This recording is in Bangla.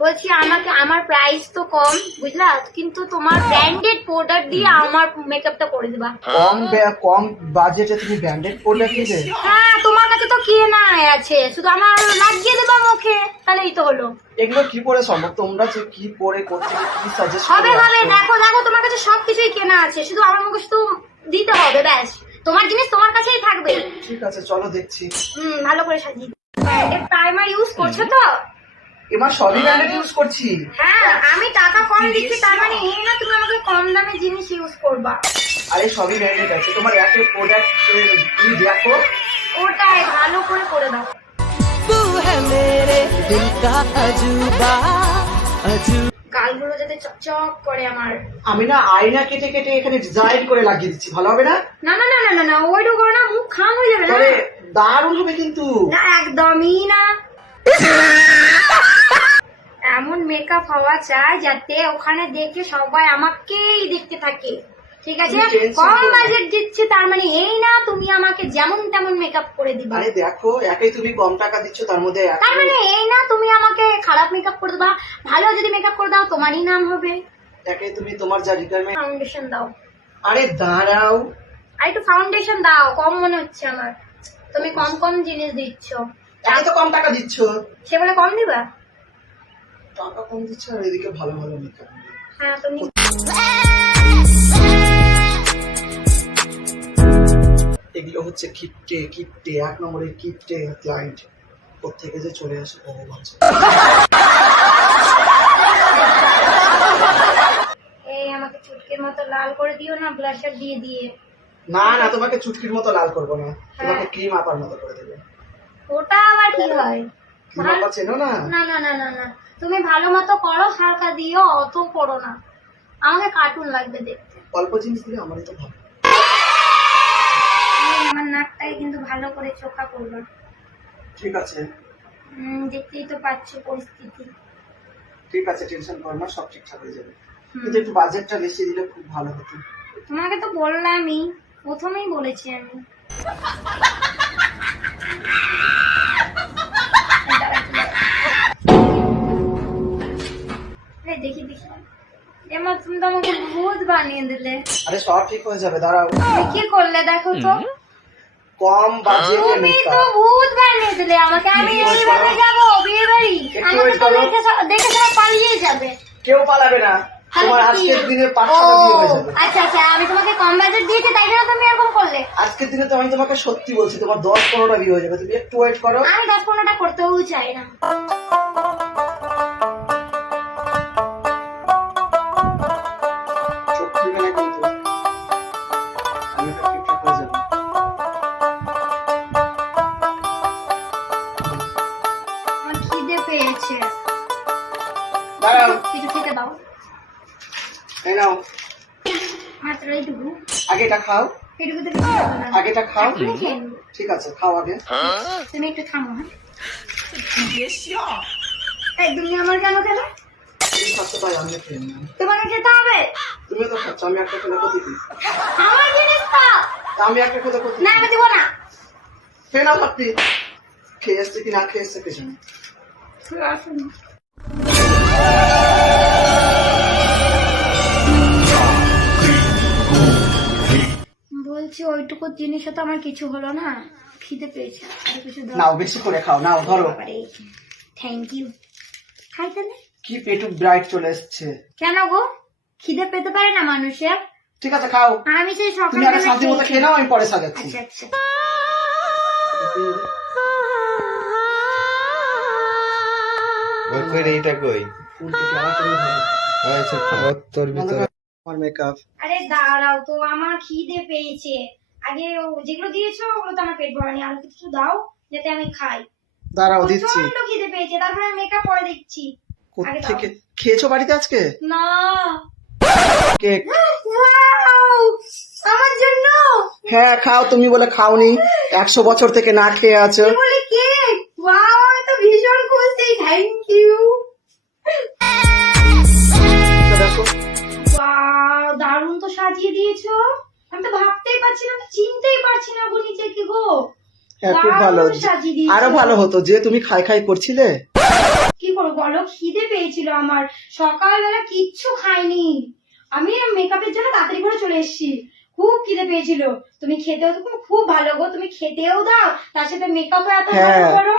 বলছি আমাকে, আমার প্রাইস তো কম বুঝলা, কিন্তু তোমার ব্র্যান্ডেড প্রোডাক্ট দিয়ে আমার মেকআপটা করে দিবা। কম বাজেটে তুমি ব্র্যান্ডেড প্রোডাক্ট দিবে? হ্যাঁ, তোমার কাছে তো কেনা আছে, শুধু আমার লাগিয়ে দেবা মুখে, তাহলেই তো হলো। এগুলো কি করে সম্ভব? তোমরা যে কি পরে করতে কি সাজেস্ট হবে করে হবে, আসছো? দেখো দেখো, তোমার কাছে সবকিছুই কেনা আছে, শুধু আমার মুখে শুধু দিতে হবে, ব্যাস। তোমার জিনিস তোমার কাছেই থাকবে। ঠিক আছে, চলো দেখছি। ভালো করে সাজিয়ে প্রাইমার ইউজ করছো তো? এবার সবই ব্র্যান্ডেড ইউজ করছি। হ্যাঁ, আমি টাকা কম দিচ্ছি, তার মানে এই না তুমি আমাকে কম দামে জিনিস ইউজ করবা। আরে সবই ব্র্যান্ডেড আছে, তোমার একটা প্রোডাক্ট তুমি দেখো। ওটাই ভালো করে করে দাও। গালগুলো যাতে চকচক করে আমার। আমি না আয়না কেটে কেটে এখানে ডিজাইন করে লাগিয়ে দিচ্ছি, ভালো হবে না? না না না না না না, ওইটুকু করো না, মুখ খাম হয়ে যাবে না। আরে দারুণ হবে কিন্তু। না, একদমই না। এমন মেকআপ হওয়া চাই যাতে ওখানে দেখে সবাই আমাকেই দেখতে থাকে, ঠিক আছে? তুমি tension কম করো না। বাজেট দিচ্ছে তার মানে এই না তুমি আমাকে যেমন তেমন মেকআপ করে দিবা। আরে দেখো, একাই তুমি কম টাকা দিচ্ছ, তার মধ্যে তার মানে এই না তুমি আমাকে খারাপ মেকআপ করে দেবা। ভালো যদি মেকআপ করে দাও তোমারই নাম হবে। একাই তুমি তোমার যা রিকোয়ারমেন্ট। ফাউন্ডেশন দাও, আরে দাঁড়াও, আর একটু ফাউন্ডেশন দাও, কম মনে হচ্ছে আমার। তুমি কম কম জিনিস দিচ্ছ, একে তো কম টাকা দিচ্ছ। সেগুলো কম দিবা। টাকা কম দিচ্ছ আর এদিকে ভালো ভালো মেকআপ। হ্যাঁ তুমি এগুলো হচ্ছে কিপটে কিপটে, এক নম্বরের কিপটে ক্লায়েন্ট। কোত্থেকে যে চলে আসে ভগবান জানে। এই আমাকে চুটকির মতো লাল করে দিও না, ব্লাশার দিয়ে দিয়ে। না না, তোমাকে চুটকির মতো লাল করবো না, তোমাকে ক্রিম আপার মতো করে দেবে। ওটা আবার কি হয়? ক্রিম আপা চেনো না? না না না না না, তুমি ভালো মতো করো, হালকা দিও, অত করো না, আমাকে কার্টুন লাগবে দেখতে। অল্প জিনিস দিলে আমারই তো ভালো। আমার নাকটাকে কিন্তু ভালো করে চোখা করবে। ঠিক আছে দেখতেই তো পাচ্ছ পরিস্থিতি। ঠিক আছে, টেনশন করো না, সব ঠিকঠাক হয়ে যাবে। কিন্তু একটু বাজেটটা বেশি দিলে খুব ভালো হতো। তোমাকে তো বললামই, প্রথমেই বলেছি আমি। এই দেখি দেখি, এমন তুমি তো আমাকে ভূত বানিয়ে দিলে। আরে সব ঠিক হয়ে যাবে, দাঁড়াও। তুমি কি করলে দেখো তো? কম বাজেটে তুমি তো মেকআপ। ভূত বানিয়ে দিলে আমাকে। আমি এইভাবে যাবো বিয়ে বাড়ি, আমাকে তো দেখে দেখে সবাই পালিয়ে যাবে। কেউ পালাবে না, তোমার আজকের দিনে 5-6টা বিয়ে হয়ে যাবে। আচ্ছা আচ্ছা, আমি তোমাকে কম বাজেট দিয়েছি তাই জন্য তুমি এরকম করলে। আজকের দিনে তো আমি তোমাকে সত্যি বলছি, তোমার 10-15টা বিয়ে হয়ে যাবে, তুমি একটু ওয়েট করো। আমি 10-15টা করতেও চাই না। চোখ খুলবে না কিন্তু, আমি তো ঠিকঠাক হয়ে যাবে। আমার খিদে পেয়েছে, দাঁড়াও, কিছু খেতে দাও। এই নাও, মাত্র এইটুকু, আগে এটা খাও। এইটুকু তো বেশি হবে না। আগে এটা খাও। এখনই খেয়ে নেবো। ঠিক আছে, খাও আগে। তুমি একটু থামো। হ্যাঁ, তুমি আমার কেন খেলে? তুমি খাচ্ছ তাই আমি খেয়ে নিলাম। তোমাকে খেতে হবে। তুমিও তো খাচ্ছ, আমি একটা খেলে ক্ষতি কি? আমার জিনিস তো আমি একটা খেলে ক্ষতি না, আমি দিব না। খেয়ে নাও আপনি। খেয়ে এসছে কি না খেয়ে এসছে কে জানে। বলছি ওইটুকু জিনিসে তো আমার কিছু হলো না, খিদে পেয়েছে, আর কিছু দাও। নাও, বেশি করে খাও, নাও ধরো। Thank you. খাই তাহলে। কি পেটু ব্রাইট চলে এসছে। কেন গো, খিদে পেতে পারে না মানুষের? ঠিক আছে খাও, আমি সেই তুমি আগে শান্তি মতো খেয়ে নাও, আমি পরে সাজাচ্ছি। আচ্ছা আচ্ছা। এইটা কই? ফুল কেটে আবার করে ধরো। আচ্ছা, তোর ভিতরে আমার মেকআপ। আরে দাঁড়াও তো, আমার খিদে পেয়েছে। আগে যেগুলো দিয়েছো ওগুলো তো আমার পেট ভরানি, আর কিছু দাও যাতে আমি খাই। দাঁড়াও দিচ্ছি। প্রচন্ড খিদে পেয়েছে, তারপরে মেকআপ পরে দেখছি। আগে দাও। কোত্থেকে খেয়েছো বাড়িতে আজকে? না। কেক? Wow! আমার জন্য হ্যাঁ খাও, তুমি বলে খাওনি, 100 বছর থেকে না খেয়ে আছো। কি বলে কেক? ওয়াও, আমি তো ভীষণ খুশি, থ্যাংক ইউ। দেখো, ওয়াও, দারুণ তো সাজিয়ে দিয়েছো। আমি তো ভাবতেই পারছি না, আমি চিনতেই পারছি না গো নিচে কি গো। হ্যাঁ খুব ভালো, দারুণ সাজিয়ে দিয়েছে। আরো ভালো হতো যে তুমি খাই খাই করছিলে। কি করবো বলো, খিদে পেয়েছিল আমার, সকালবেলা কিচ্ছু খাইনি, আমি মেকআপের জন্য তাড়াতাড়ি করে চলে এসেছি, খুব খিদে পেয়েছিল। তুমি খেতেও তো খুব ভালো গো, তুমি খেতেও দাও, তার সাথে মেকআপও এত ভালো হ্যাঁ করো।